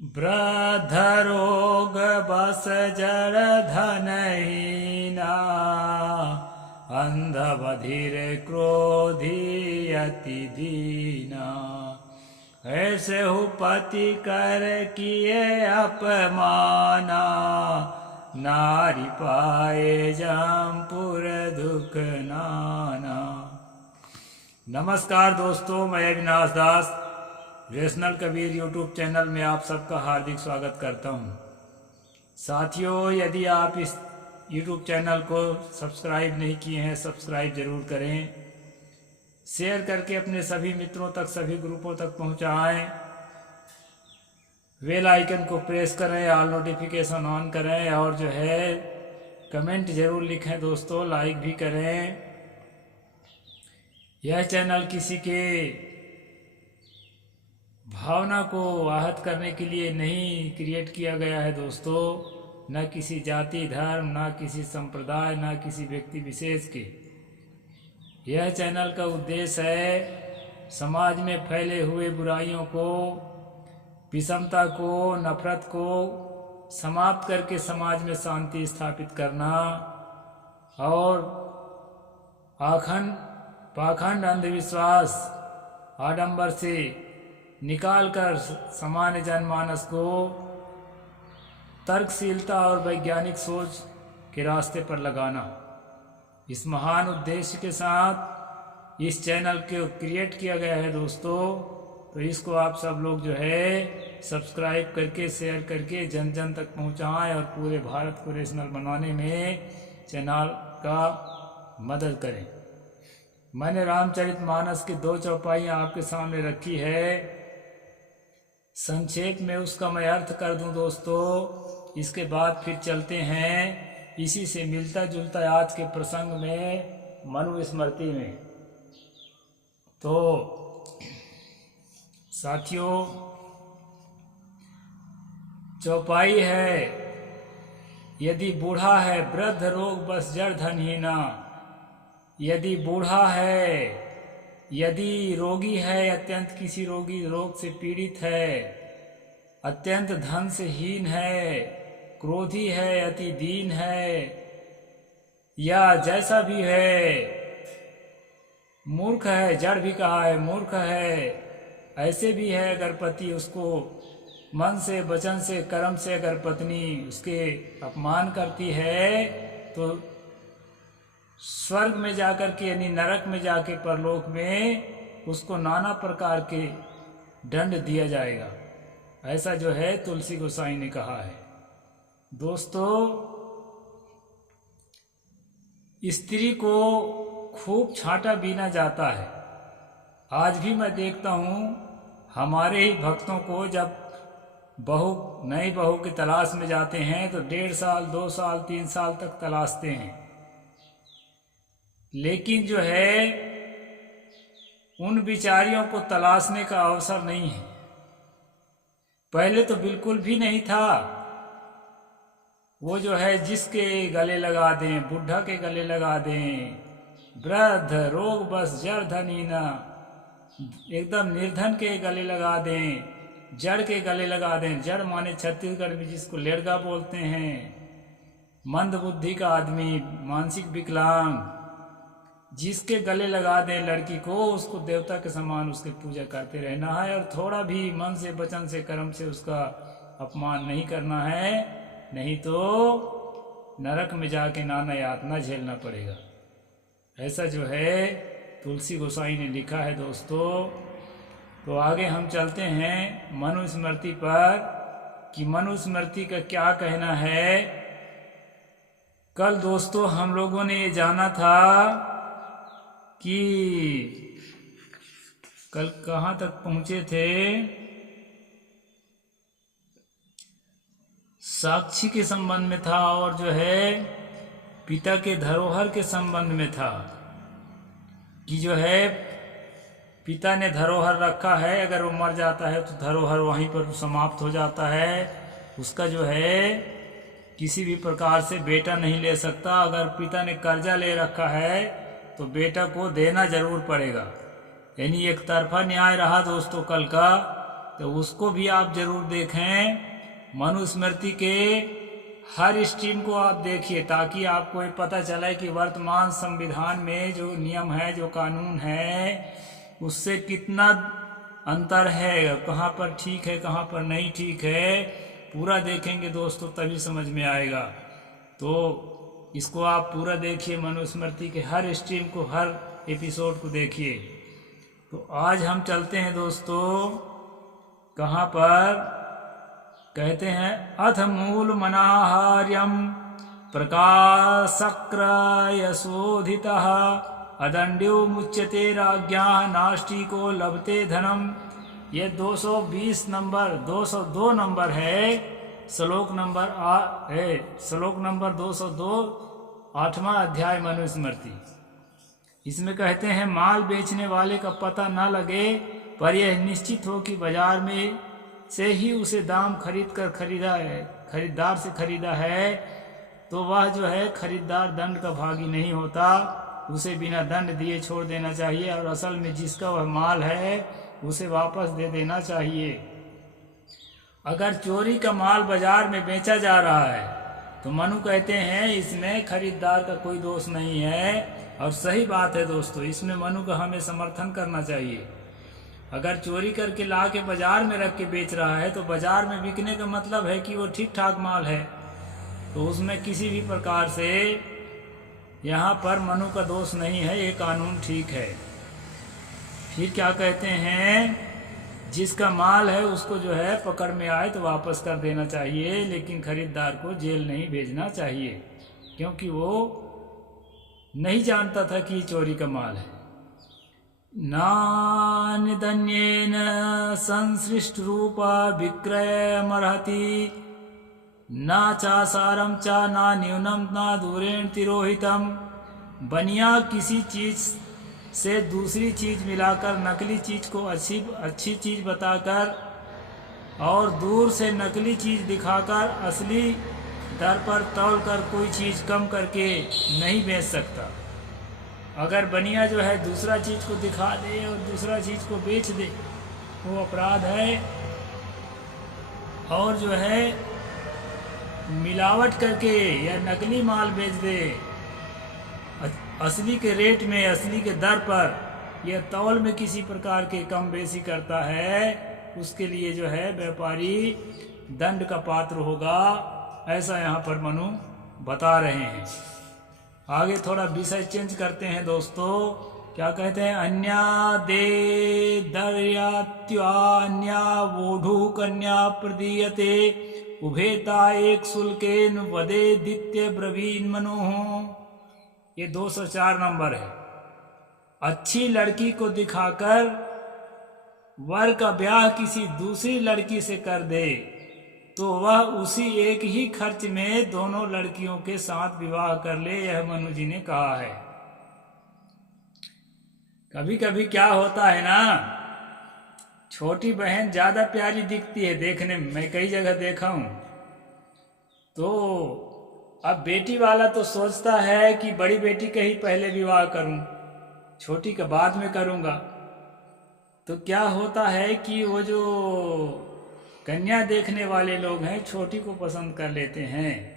वृद्ध रोग बस जड़ धनहीना, अंध बधिर क्रोधी अति दीना। ऐसे हु पति कर किए अपमाना, नारी पाए जमपुर दुख नाना। नमस्कार दोस्तों, मैं अविनाश दास रेशनल कबीर यूट्यूब चैनल में आप सबका हार्दिक स्वागत करता हूं। साथियों, यदि आप इस यूट्यूब चैनल को सब्सक्राइब नहीं किए हैं, सब्सक्राइब ज़रूर करें। शेयर करके अपने सभी मित्रों तक, सभी ग्रुपों तक पहुंचाएं। बेल आइकन को प्रेस करें, ऑल नोटिफिकेशन ऑन करें और जो है कमेंट ज़रूर लिखें दोस्तों, लाइक भी करें। यह चैनल किसी के भावना को आहत करने के लिए नहीं क्रिएट किया गया है दोस्तों। न किसी जाति धर्म, न किसी संप्रदाय, न किसी व्यक्ति विशेष के। यह चैनल का उद्देश्य है समाज में फैले हुए बुराइयों को, विषमता को, नफरत को समाप्त करके समाज में शांति स्थापित करना और पाखंड, अंधविश्वास, आडंबर से निकालकर सामान्य जनमानस को तर्कशीलता और वैज्ञानिक सोच के रास्ते पर लगाना। इस महान उद्देश्य के साथ इस चैनल को क्रिएट किया गया है दोस्तों। तो इसको आप सब लोग जो है सब्सक्राइब करके, शेयर करके जन जन तक पहुंचाएं और पूरे भारत को रेशनल बनाने में चैनल का मदद करें। मैंने रामचरितमानस की 2 चौपाइयाँ आपके सामने रखी है। संक्षेप में उसका मैं अर्थ कर दूं दोस्तों, इसके बाद फिर चलते हैं इसी से मिलता जुलता आज के प्रसंग में, मनु स्मृति में। तो साथियों, चौपाई है, यदि बूढ़ा है वृद्ध रोग बस जड़ धनहीना। यदि बूढ़ा है, यदि रोगी है, अत्यंत किसी रोग से पीड़ित है, अत्यंत धन से हीन है, क्रोधी है, अति दीन है, या जैसा भी है, मूर्ख है, जड़ भी कहा है, मूर्ख है, ऐसे भी है। अगर पति उसको मन से, वचन से, कर्म से अगर पत्नी उसके अपमान करती है तो स्वर्ग में जाकर के यानी नरक में जाके परलोक में उसको नाना प्रकार के दंड दिया जाएगा। ऐसा जो है तुलसी गोसाई ने कहा है। दोस्तों, स्त्री को खूब छांटा बीना जाता है। आज भी मैं देखता हूँ हमारे ही भक्तों को जब नई बहू की तलाश में जाते हैं तो 1.5 साल, 2 साल, 3 साल तक तलाशते हैं। लेकिन जो है उन बिचारियों को तलाशने का अवसर नहीं है। पहले तो बिल्कुल भी नहीं था। वो जो है जिसके गले लगा दें, बुढ़ा के गले लगा दें, वृद्ध रोग बस जड़ धनहीना, एकदम निर्धन के गले लगा दें, जड़ के गले लगा दें। जड़ माने छत्तीसगढ़ में जिसको लेड़गा बोलते हैं, मंद बुद्धि का आदमी, मानसिक विकलांग, जिसके गले लगा दें लड़की को, उसको देवता के समान उसकी पूजा करते रहना है और थोड़ा भी मन से, वचन से, कर्म से उसका अपमान नहीं करना है, नहीं तो नरक में जाके नाना यातना झेलना पड़ेगा। ऐसा जो है तुलसी गोसाई ने लिखा है दोस्तों। तो आगे हम चलते हैं मनु स्मृति पर कि मनु स्मृति का क्या कहना है। कल दोस्तों हम लोगों ने ये जाना था कि कल कहाँ तक पहुंचे थे, साक्षी के संबंध में था और जो है पिता के धरोहर के संबंध में था कि जो है पिता ने धरोहर रखा है, अगर वो मर जाता है तो धरोहर वहीं पर समाप्त हो जाता है। उसका जो है किसी भी प्रकार से बेटा नहीं ले सकता। अगर पिता ने कर्जा ले रखा है तो बेटा को देना जरूर पड़ेगा। यानी एक तरफा न्याय रहा दोस्तों कल का तो उसको भी आप जरूर देखें। मनुस्मृति के हर स्ट्रीम को आप देखिए, ताकि आपको ये पता चले कि वर्तमान संविधान में जो नियम है, जो कानून है, उससे कितना अंतर है, कहाँ पर ठीक है, कहाँ पर नहीं ठीक है। पूरा देखेंगे दोस्तों तभी समझ में आएगा। तो इसको आप पूरा देखिए, मनुस्मृति के हर स्ट्रीम को, हर एपिसोड को देखिए। तो आज हम चलते हैं दोस्तों कहाँ पर, कहते हैं अथ मूल मनाहार्यम प्रकाशक्र यशोधितः अदंड्यो मुच्यते राज्ञा नास्तिको लभते धनम। ये 220 नंबर 202 नंबर है, श्लोक नंबर 202, 8वां अध्याय मनुस्मृति। इसमें कहते हैं माल बेचने वाले का पता न लगे, पर यह निश्चित हो कि बाजार में से ही उसे दाम खरीदार से खरीदा है, तो वह जो है खरीदार दंड का भागी नहीं होता, उसे बिना दंड दिए छोड़ देना चाहिए, और असल में जिसका वह माल है उसे वापस दे देना चाहिए। अगर चोरी का माल बाजार में बेचा जा रहा है तो मनु कहते हैं इसमें खरीदार का कोई दोष नहीं है, और सही बात है दोस्तों, इसमें मनु का हमें समर्थन करना चाहिए। अगर चोरी करके ला के बाजार में रख के बेच रहा है तो बाजार में बिकने का मतलब है कि वो ठीक ठाक माल है, तो उसमें किसी भी प्रकार से यहाँ पर मनु का दोष नहीं है, ये कानून ठीक है। फिर क्या कहते हैं, जिसका माल है उसको जो है पकड़ में आए तो वापस कर देना चाहिए, लेकिन खरीदार को जेल नहीं भेजना चाहिए, क्योंकि वो नहीं जानता था कि चोरी का माल है। नानिदन्येन संसृष्ट रूपा विक्रयमर्हति न चासारम चा ना न्यूनम ना दूरेण तिरोहितम। बनिया किसी चीज से दूसरी चीज मिलाकर नकली चीज को अच्छी चीज बताकर और दूर से नकली चीज दिखाकर असली दर पर तौल कर कोई चीज कम करके नहीं बेच सकता। अगर बनिया जो है दूसरा चीज को दिखा दे और दूसरा चीज को बेच दे, वो अपराध है। और जो है मिलावट करके या नकली माल बेच दे असली के रेट में, असली के दर पर, यह तौल में किसी प्रकार के कम बेसी करता है, उसके लिए जो है व्यापारी दंड का पात्र होगा, ऐसा यहाँ पर मनु बता रहे हैं। आगे थोड़ा विषय चेंज करते हैं दोस्तों। क्या कहते हैं, अन्या दे दर्यात्यान्या वोढु कन्या प्रदीयते उभेता एक शुल्केन वदे दित्य ब्रवीन मनोह। ये 204 नंबर है। अच्छी लड़की को दिखाकर वर का ब्याह किसी दूसरी लड़की से कर दे तो वह उसी एक ही खर्च में दोनों लड़कियों के साथ विवाह कर ले, यह मनु जी ने कहा है। कभी कभी क्या होता है ना, छोटी बहन ज्यादा प्यारी दिखती है देखने में, मैं कई जगह देखा हूं। तो अब बेटी वाला तो सोचता है कि बड़ी बेटी का ही पहले विवाह करूं, छोटी का बाद में करूंगा। तो क्या होता है कि वो जो कन्या देखने वाले लोग हैं छोटी को पसंद कर लेते हैं,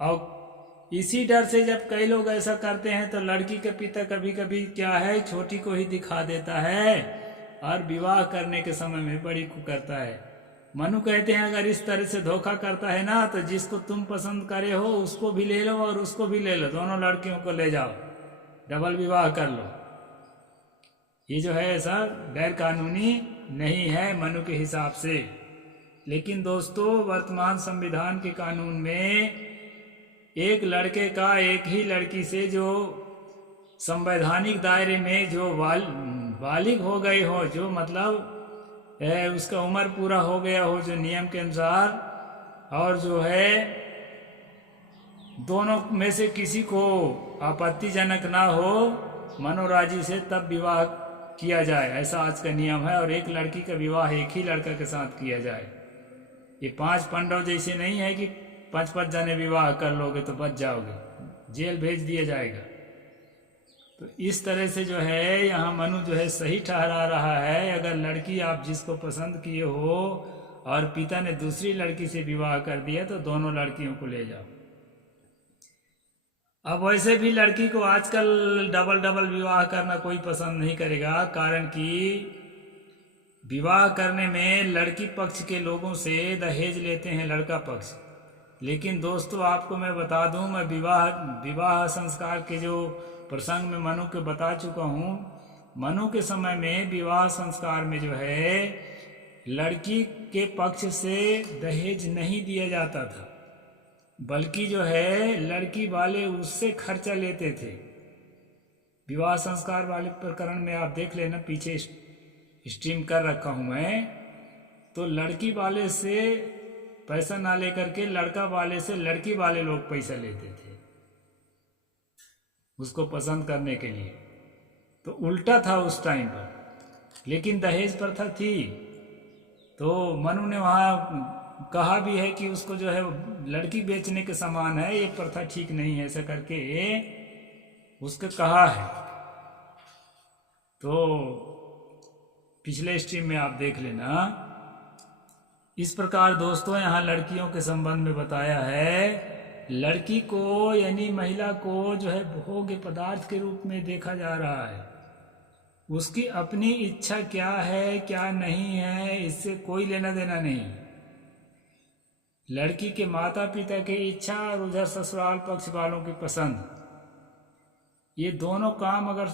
और इसी डर से जब कई लोग ऐसा करते हैं तो लड़की के पिता कभी कभी क्या है छोटी को ही दिखा देता है और विवाह करने के समय में बड़ी को करता है। मनु कहते हैं अगर इस तरह से धोखा करता है ना, तो जिसको तुम पसंद करे हो उसको भी ले लो और उसको भी ले लो, दोनों लड़कियों को ले जाओ, डबल विवाह कर लो। ये जो है ऐसा गैर कानूनी नहीं है मनु के हिसाब से। लेकिन दोस्तों वर्तमान संविधान के कानून में एक लड़के का एक ही लड़की से जो संवैधानिक दायरे में जो बालिग हो गई हो, जो मतलब उसका उम्र पूरा हो गया हो जो नियम के अनुसार, और जो है दोनों में से किसी को आपत्तिजनक ना हो मनोराजी से, तब विवाह किया जाए, ऐसा आज का नियम है। और एक लड़की का विवाह एक ही लड़का के साथ किया जाए। ये 5 पांडव जैसे नहीं है कि 5-5 जने विवाह कर लोगे तो बच जाओगे, जेल भेज दिया जाएगा। तो इस तरह से जो है यहाँ मनु जो है सही ठहरा रहा है। अगर लड़की आप जिसको पसंद किए हो और पिता ने दूसरी लड़की से विवाह कर दिया तो दोनों लड़कियों को ले जाओ। अब वैसे भी लड़की को आजकल डबल डबल विवाह करना कोई पसंद नहीं करेगा, कारण कि विवाह करने में लड़की पक्ष के लोगों से दहेज लेते हैं लड़का पक्ष। लेकिन दोस्तों आपको मैं बता दूं, मैं विवाह संस्कार के जो प्रसंग में मनु के बता चुका हूं। मनु के समय में विवाह संस्कार में जो है लड़की के पक्ष से दहेज नहीं दिया जाता था, बल्कि जो है लड़की वाले उससे खर्चा लेते थे। विवाह संस्कार वाले प्रकरण में आप देख लेना, पीछे स्ट्रीम कर रखा हूं मैं। तो लड़की वाले से पैसा ना लेकर के लड़का वाले से लड़की वाले लोग पैसा लेते थे उसको पसंद करने के लिए। तो उल्टा था उस टाइम पर, लेकिन दहेज प्रथा थी। तो मनु ने वहाँ कहा भी है कि उसको जो है लड़की बेचने के समान है, ये प्रथा ठीक नहीं है, ऐसा करके उसको कहा है। तो पिछले स्ट्रीम में आप देख लेना। इस प्रकार दोस्तों यहाँ लड़कियों के संबंध में बताया है। लड़की को यानी महिला को जो है भोग्य पदार्थ के रूप में देखा जा रहा है। उसकी अपनी इच्छा क्या है क्या नहीं है इससे कोई लेना देना नहीं। लड़की के माता पिता की इच्छा और उधर ससुराल पक्ष वालों की पसंद, ये दोनों काम अगर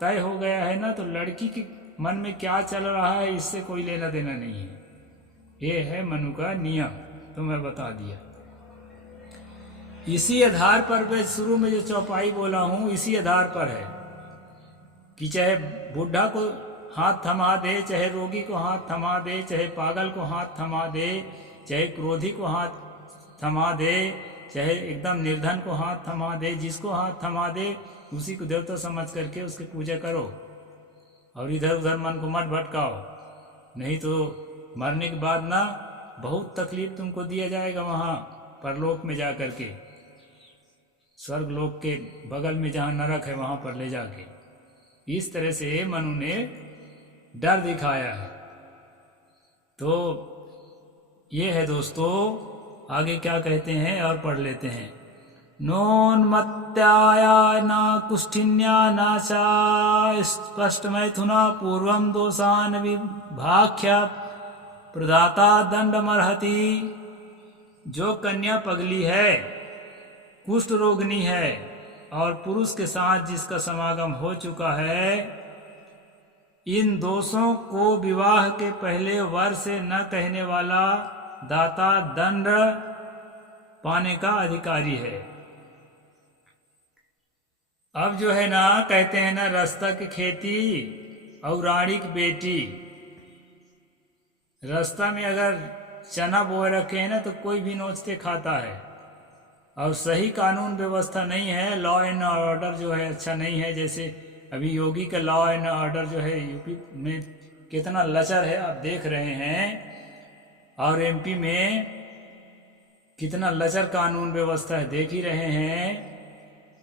तय हो गया है ना, तो लड़की के मन में क्या चल रहा है इससे कोई लेना देना नहीं है। ये है मनु का नियम, तो मैं बता दिया। इसी आधार पर मैं शुरू में जो चौपाई बोला हूं, इसी आधार पर है कि चाहे बुढ़ा को हाथ थमा दे, चाहे रोगी को हाथ थमा दे, चाहे पागल को हाथ थमा दे, चाहे क्रोधी को हाथ थमा दे, चाहे एकदम निर्धन को हाथ थमा दे, जिसको हाथ थमा दे उसी को देवता समझ करके उसकी पूजा करो और इधर उधर मन को मत भटकाओ। नहीं तो मरने के बाद ना बहुत तकलीफ तुमको दिया जाएगा वहाँ परलोक में जा करके, स्वर्ग लोक के बगल में जहाँ नरक है वहाँ पर ले जाके। इस तरह से मनु ने डर दिखाया है। तो ये है दोस्तों, आगे क्या कहते हैं और पढ़ लेते हैं। नोन्मत्याया न कुष्ठिन्या न च स्पष्ट मैथुना पूर्वम दोषान विभाख्य प्रदाता दंडमर्हति। जो कन्या पगली है, कुष्ठ रोगिणी है और पुरुष के साथ जिसका समागम हो चुका है, इन दोषों को विवाह के पहले वर से न कहने वाला दाता दंड पाने का अधिकारी है। अब जो है ना, कहते हैं ना, रास्ता की खेती और रानी की बेटी। रास्ता में अगर चना बोए रखे हैं ना तो कोई भी नोचते खाता है, और सही कानून व्यवस्था नहीं है, लॉ एंड ऑर्डर जो है अच्छा नहीं है। जैसे अभी योगी का लॉ एंड ऑर्डर जो है यूपी में कितना लचर है आप देख रहे हैं, और एमपी में कितना लचर कानून व्यवस्था है देख ही रहे हैं।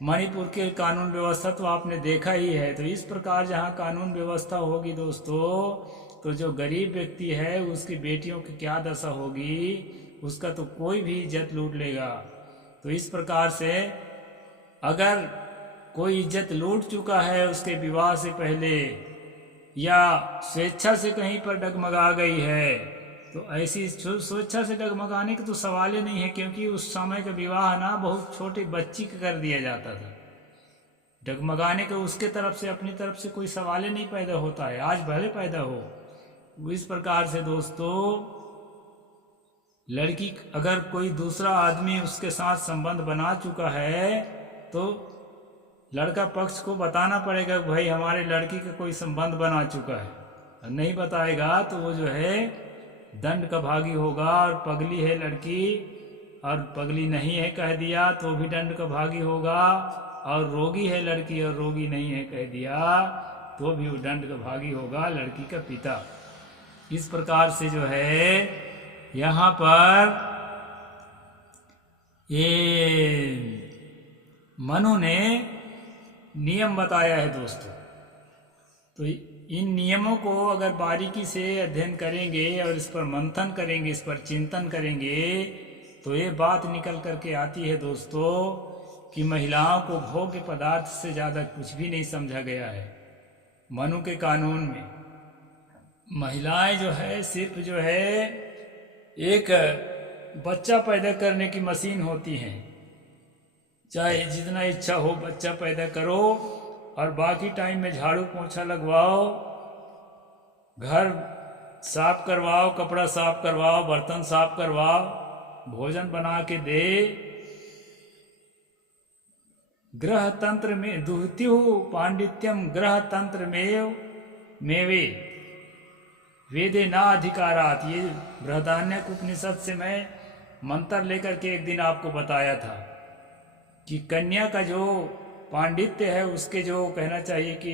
मणिपुर के कानून व्यवस्था तो आपने देखा ही है। तो इस प्रकार जहाँ कानून व्यवस्था होगी दोस्तों, तो जो गरीब व्यक्ति है उसकी बेटियों की क्या दशा होगी, उसका तो कोई भी इज्जत लूट लेगा। तो इस प्रकार से अगर कोई इज्जत लूट चुका है उसके विवाह से पहले, या स्वेच्छा से कहीं पर डगमगा गई है, तो ऐसी स्वेच्छा से डगमगाने के तो सवाल ही नहीं है, क्योंकि उस समय का विवाह ना बहुत छोटे बच्ची का कर दिया जाता था। डगमगाने के उसके तरफ से अपनी तरफ से कोई सवाल ही नहीं पैदा होता है, आज भले पैदा हो। इस प्रकार से दोस्तों, लड़की अगर कोई दूसरा आदमी उसके साथ संबंध बना चुका है तो लड़का पक्ष को बताना पड़ेगा भाई हमारे लड़की का कोई संबंध बना चुका है। नहीं बताएगा तो वो जो है दंड का भागी होगा। और पगली है लड़की और पगली नहीं है कह दिया तो भी दंड का भागी होगा, और रोगी है लड़की और रोगी नहीं है कह दिया तो भी वो दंड का भागी होगा, लड़की का पिता। इस प्रकार से जो है यहाँ पर ये मनु ने नियम बताया है दोस्तों। तो इन नियमों को अगर बारीकी से अध्ययन करेंगे और इस पर मंथन करेंगे, इस पर चिंतन करेंगे, तो ये बात निकल करके आती है दोस्तों कि महिलाओं को भोग्य पदार्थ से ज़्यादा कुछ भी नहीं समझा गया है। मनु के कानून में महिलाएं जो है सिर्फ जो है एक बच्चा पैदा करने की मशीन होती हैं। चाहे जितना इच्छा हो बच्चा पैदा करो और बाकी टाइम में झाड़ू पोंछा लगवाओ, घर साफ करवाओ, कपड़ा साफ करवाओ, बर्तन साफ करवाओ, भोजन बना के दे। ग्रह तंत्र में दुहत्यु पांडित्यम ग्रह तंत्र में मेवे वेदे ना अधिकारात। ये बृहदारण्यक उपनिषद से मैं मंत्र लेकर के एक दिन आपको बताया था कि कन्या का जो पांडित्य है, उसके जो कहना चाहिए कि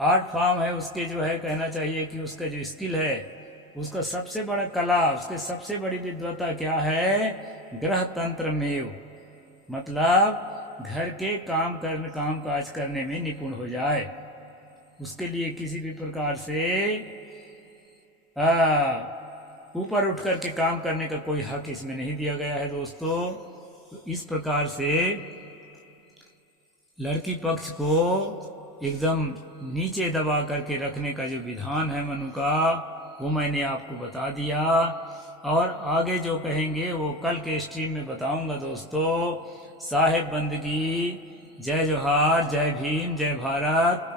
आर्ट फॉर्म है, उसके जो है कहना चाहिए कि उसका जो स्किल है, उसका सबसे बड़ा कला, उसके सबसे बड़ी विद्वता क्या है? ग्रह तंत्र में, मतलब घर के काम काज करने में निपुण हो जाए। उसके लिए किसी भी प्रकार से ऊपर उठ करके काम करने का कोई हक इसमें नहीं दिया गया है दोस्तों। तो इस प्रकार से लड़की पक्ष को एकदम नीचे दबा करके रखने का जो विधान है मनु का, वो मैंने आपको बता दिया। और आगे जो कहेंगे वो कल के स्ट्रीम में बताऊंगा दोस्तों। साहेब बंदगी, जय जोहार, जय भीम, जय भारत।